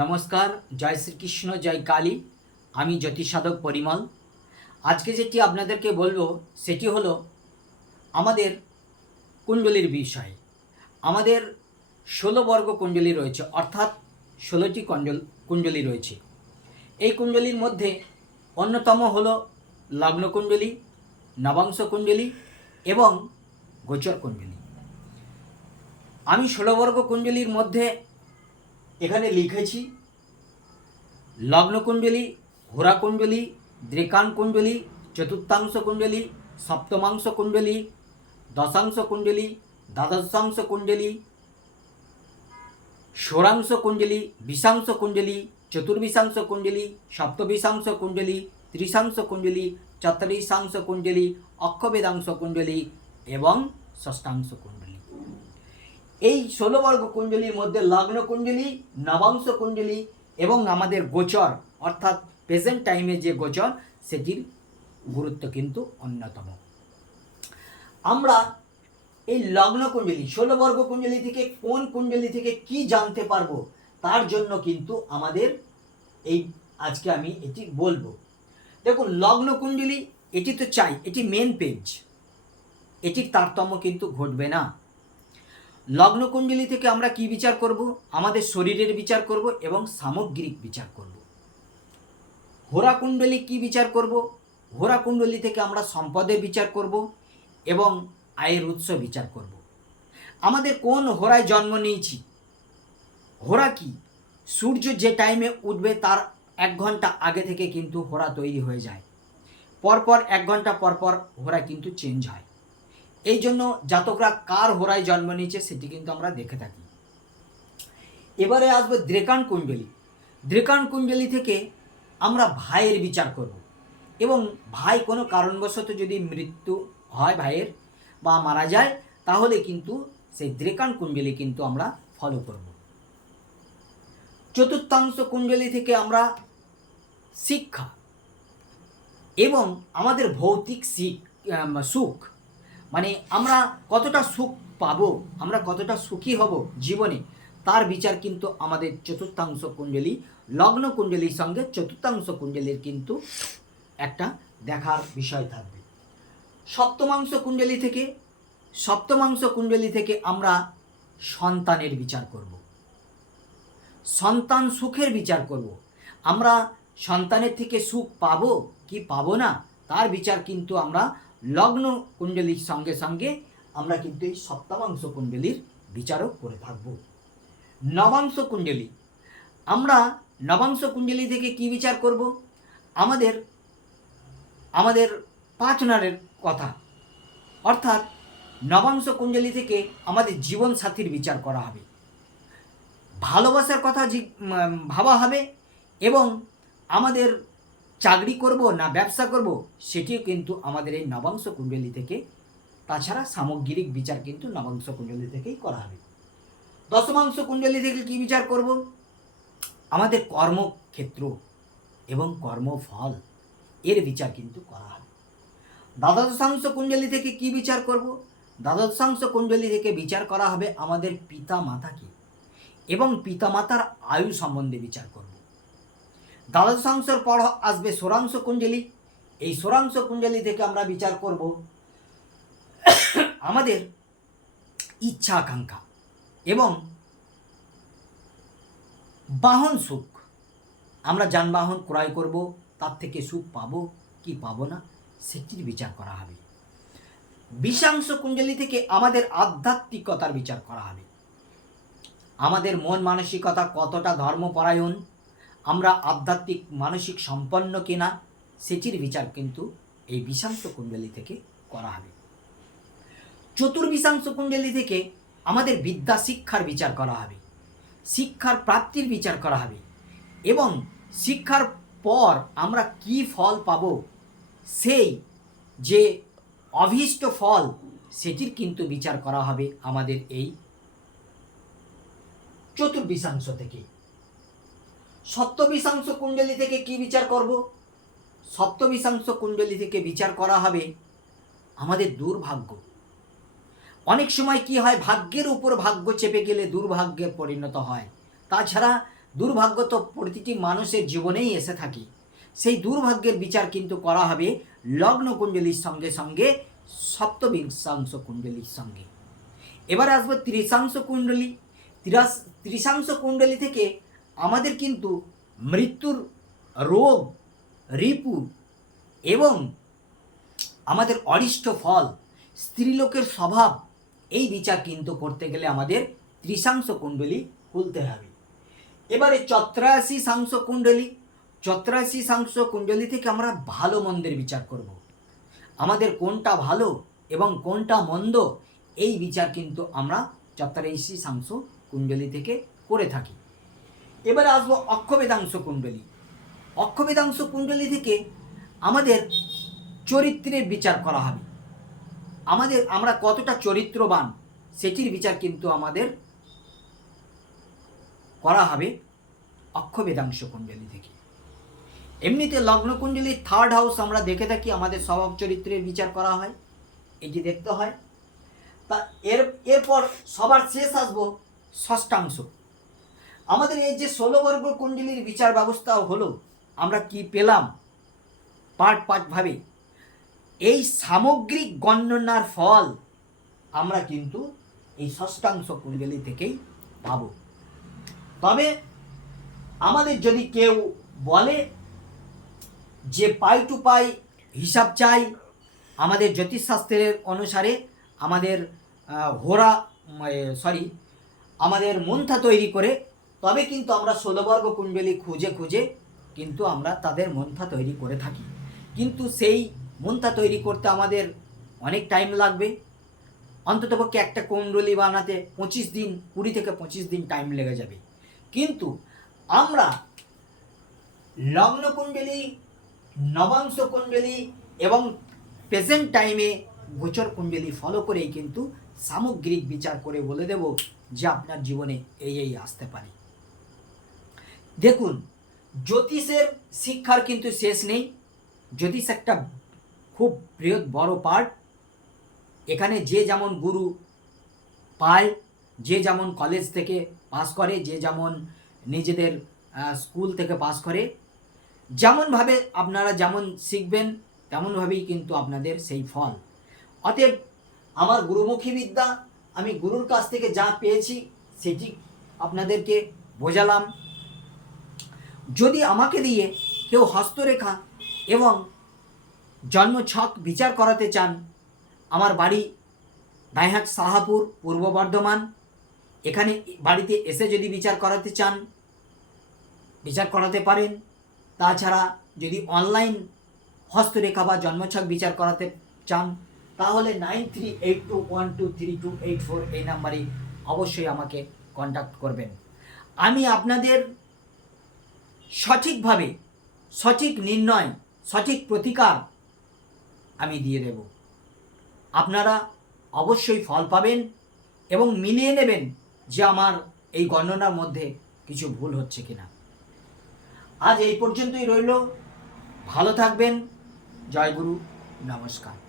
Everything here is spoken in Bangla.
নমস্কার, জয় শ্রীকৃষ্ণ, জয় কালী। আমি জ্যোতিষাধক পরিমল। আজকে যেটি আপনাদেরকে বলব, সেটি হলো আমাদের কুণ্ডলীর বিষয়। আমাদের ষোলো বর্গ কুণ্ডলী রয়েছে, অর্থাৎ ষোলোটি কুণ্ডল, কুণ্ডলী রয়েছে। এই কুণ্ডলীর মধ্যে অন্যতম হলো লগ্ন কুণ্ডলী, নবাংশ কুণ্ডলী এবং গোচর কুণ্ডলী। আমি ষোলো বর্গ কুণ্ডলীর মধ্যে এখানে লিখেছি লগ্নকুণ্ডলী হোরাকুণ্ডলী দ্রেকান কুণ্ডলী, চতুর্থাংশ কুণ্ডলী, সপ্তমাংশ কুণ্ডলী, দশাংশ কুণ্ডলী, দ্বাদশাংশ কুণ্ডলী, ষোড়াংশ কুণ্ডলী বিশাংশ কুণ্ডলী চতুর্বিশাংশ কুণ্ডলী সপ্তবিশাংশ কুণ্ডলী, ত্রিশাংশ কুণ্ডলী চতুর্বিশাংশ কুণ্ডলী, অক্ষবেদাংশ কুণ্ডলী এবং ষষ্ঠাংশ কুণ্ডলী। এই ষোলো বর্গ কুণ্ডলীর মধ্যে লগ্ন কুণ্ডলী নবাংশ কুণ্ডলী এবং আমাদের গোচর, অর্থাৎ প্রেজেন্ট টাইমে যে গোচর, সেটির গুরুত্ব কিন্তু অন্যতম। আমরা এই লগ্ন কুণ্ডলী ষোলো বর্গ কুণ্ডলী থেকে কোন কুণ্ডলী থেকে কি জানতে পারব, তার জন্য কিন্তু আমাদের এই আজকে আমি এটি বলব। দেখুন, লগ্ন কুণ্ডলী এটি তো চাই, এটি মেন পেজ এটির তারতম্য কিন্তু ঘটবে না। লগ্নকুণ্ডলী থেকে আমরা কি বিচার করব? আমাদের শরীরের বিচার করব এবং সামগ্রিক বিচার করব। হোরা হোরাকুণ্ডলী কি বিচার করব? হোরাকুণ্ডলী থেকে আমরা সম্পদের বিচার করব এবং আয়ের উৎস বিচার করব। আমাদের কোন হোরায় জন্ম নিয়েছি? হোরা কি? সূর্য যে টাইমে উঠবে তার এক ঘণ্টা আগে থেকে কিন্তু হোরা তৈরি হয়ে যায়। পরপর এক ঘণ্টা পরপর হোরা কিন্তু চেঞ্জ হয়। এই জন্য জাতকরা কার হোরায় জন্ম নিয়েছে সেটি কিন্তু আমরা দেখে থাকি। এবারে আসবে দ্রেকান কুণ্ডলী। দ্রেকান কুণ্ডলী থেকে আমরা ভাইয়ের বিচার করব এবং ভাই কোনো কারণবশত যদি মৃত্যু হয় ভাইয়ের বা মারা যায়, তাহলে কিন্তু সেই দ্রেকান কুণ্ডলী কিন্তু আমরা ফলো করব। চতুর্থাংশ কুণ্ডলী থেকে আমরা শিক্ষা এবং আমাদের ভৌতিক সুখ মানে আমরা কতটা সুখ পাবো, আমরা কতটা সুখী হব জীবনে, তার বিচার কিন্তু আমাদের চতুর্থাংশ কুণ্ডলী, লগ্ন কুণ্ডলীর সঙ্গে চতুর্থাংশ কুণ্ডলীর কিন্তু একটা দেখার বিষয় থাকবে। সপ্তমাংশ কুণ্ডলী থেকে, সপ্তমাংশ কুণ্ডলী থেকে আমরা সন্তানের বিচার করব। সন্তান সুখের বিচার করব। আমরা সন্তানের থেকে সুখ পাবো কি পাবো না, তার বিচার কিন্তু আমরা লগ্ন কুণ্ডলীর সঙ্গে সঙ্গে আমরা কিন্তু এই সপ্তমাংশ কুণ্ডলীর বিচারও করে থাকব। নবাংশ কুণ্ডলী। আমরা নবাংশ কুণ্ডলী থেকে কি বিচার করব? আমাদের আমাদের পার্টনারের কথা। অর্থাৎ নবাংশ কুণ্ডলী থেকে আমাদের জীবন সাথীর বিচার করা হবে। ভালোবাসার কথা ভাবা হবে এবং আমাদের চাকরি করব না ব্যবসা করব, সেটিও কিন্তু আমাদের এই নবাংশ কুণ্ডলী থেকে, তাছাড়া সামগ্রিক বিচার কিন্তু নবাংশ কুণ্ডলী থেকেই করা হবে। দশমাংশ কুণ্ডলী থেকে কি বিচার করব? আমাদের কর্মক্ষেত্র এবং কর্মফল, এর বিচার কিন্তু করা হবে। দ্বাদশাংশ কুণ্ডলী থেকে কি বিচার করব? দ্বাদশাংশ কুণ্ডলী থেকে বিচার করা হবে আমাদের পিতা মাতাকে এবং পিতামাতার আয়ু সম্বন্ধে বিচার করব। দ্বাদশাংশের পর আসবে সোরাংশ কুঞ্জলি। এই সোরাংশ কুঞ্জলি থেকে আমরা বিচার করব আমাদের ইচ্ছা আকাঙ্ক্ষা এবং বাহন সুখ। আমরা যানবাহন ক্রয় করব, তার থেকে সুখ পাব কি পাবো না সেটির বিচার করা হবে। বিষাংশ কুঞ্জলি থেকে আমাদের আধ্যাত্মিকতার বিচার করা হবে। আমাদের মন মানসিকতা কতটা ধর্মপরায়ণ আমরা আধ্যাত্মিক মানসিক সম্পন্ন কিনা, সেটির বিচার কিন্তু এই বিষাংশ কুণ্ডলী থেকে করা হবে। চতুর্বিশাংশ কুণ্ডলী থেকে আমাদের বিদ্যা শিক্ষার বিচার করা হবে, শিক্ষার প্রাপ্তির বিচার করা হবে এবং শিক্ষার পর আমরা কি ফল পাব, সেই যে অভীষ্ট ফল, সেটির কিন্তু বিচার করা হবে আমাদের এই চতুর্বিশাংশ থেকে। সপ্তবিশাংশ কুণ্ডলী থেকে কি বিচার করব? সপ্তবিশাংশ কুণ্ডলী থেকে বিচার করা হবে আমাদের দুর্ভাগ্য। অনেক সময় কি হয়, ভাগ্যের উপর ভাগ্য চেপে গেলে দুর্ভাগ্যে পরিণত হয়। তাছাড়া দুর্ভাগ্য তো প্রতিটি মানুষের জীবনেই এসে থাকে। সেই দুর্ভাগ্যের বিচার কিন্তু করা হবে লগ্ন কুণ্ডলীর সঙ্গে সঙ্গে সপ্তবিংশাংশ কুণ্ডলীর সঙ্গে। এবার আসব ত্রিশাংশ কুণ্ডলী। ত্রিশাংশ কুণ্ডলী থেকে আমাদের কিন্তু মৃত্যুর রোগ, রিপু এবং আমাদের অরিষ্ট ফল, স্ত্রীলোকের স্বভাব, এই বিচার কিন্তু করতে গেলে আমাদের ত্রিশাংশ কুণ্ডলী খুলতে হবে। এবারে চত্রাশি সাংশ কুণ্ডলী, চত্রাশি সাংশ কুণ্ডলী থেকে আমরা ভালো মন্দের বিচার করব। আমাদের কোনটা ভালো এবং কোনটা মন্দ, এই বিচার কিন্তু আমরা চত্রাশি সাংশ কুণ্ডলী থেকে করে থাকি। এবারে আসব অক্ষবেদাংশ কুণ্ডলী। অক্ষবেদাংশ কুণ্ডলী থেকে আমাদের চরিত্রের বিচার করা হবে। আমাদের, আমরা কতটা চরিত্রবান, সেটির বিচার কিন্তু আমাদের করা হবে অক্ষবেদাংশ কুণ্ডলী থেকে। এমনিতে লগ্ন কুণ্ডলীর থার্ড হাউস আমরা দেখে থাকি, আমাদের স্বভাব চরিত্রের বিচার করা হয়। এটি দেখতে হয়। তা এর, এরপর সবার শেষ আসব ষষ্ঠাংশ। আমাদের এই যে ষোলো বর্গ কুণ্ডলীর বিচার ব্যবস্থা হলো, আমরা কি পেলাম? পার্ট পার্টভাবে এই সামগ্রিক গণনার ফল আমরা কিন্তু এই ষষ্ঠাংশ কুণ্ডলী থেকেই পাব। তবে আমাদের যদি কেউ বলে যে পাই টু পাই হিসাব চাই, আমাদের জ্যোতিষশাস্ত্রের অনুসারে আমাদের হোরা সরি আমাদের মন্থা তৈরি করে তবে কিন্তু আমরা ষোলবর্গ কুণ্ডলী খুঁজে খুঁজে কিন্তু আমরা তাদের মন্থা তৈরি করে থাকি। কিন্তু সেই মন্থা তৈরি করতে আমাদের অনেক টাইম লাগবে। অন্ততপক্ষে একটা কুণ্ডলী বানাতে পঁচিশ দিন, কুড়ি থেকে পঁচিশ দিন টাইম লেগে যাবে। কিন্তু আমরা লগ্ন কুণ্ডলী, নবাংশ কুণ্ডলী এবং প্রেজেন্ট টাইমে গোচর কুণ্ডলী ফলো করেই কিন্তু সামগ্রিক বিচার করে বলে দেব যে আপনার জীবনে এই এই আসতে পারে। দেখুন, জ্যোতিষের শিক্ষার কিন্তু শেষ নেই। জ্যোতিষ একটা খুব বৃহৎ, বড় পার্ট এখানে যে যেমন গুরু পায়, যে যেমন কলেজ থেকে পাস করে, যে যেমন নিজেদের স্কুল থেকে পাস করে, যেমনভাবে আপনারা যেমন শিখবেন, তেমনভাবেই কিন্তু আপনাদের সেই ফল। অতএব আমার গুরুমুখী বিদ্যা, আমি গুরুর কাছ থেকে যা পেয়েছি, সেটি আপনাদেরকে বোঝালাম। যদি আমাকে দিয়ে কেউ হস্তরেখা এবং জন্মছক বিচার করাতে চান, আমার বাড়ি রায়হাট সাহাপুর, পূর্ব বর্ধমান। এখানে বাড়িতে এসে যদি বিচার করাতে চান, বিচার করাতে পারেন। তাছাড়া যদি অনলাইন হস্তরেখা বা জন্মছক বিচার করাতে চান, তাহলে nine three eight two one two three two eight four এই নাম্বারে অবশ্যই আমাকে কন্ট্যাক্ট করবেন। আমি আপনাদের সঠিকভাবে, সঠিক নির্ণয়, সঠিক প্রতিকার আমি দিয়ে দেব। আপনারা অবশ্যই ফল পাবেন এবং মিলিয়ে নেবেন যে আমার এই গণনার মধ্যে কিছু ভুল হচ্ছে কিনা। আজ এই পর্যন্তই রইল। ভালো থাকবেন। জয় গুরু। নমস্কার।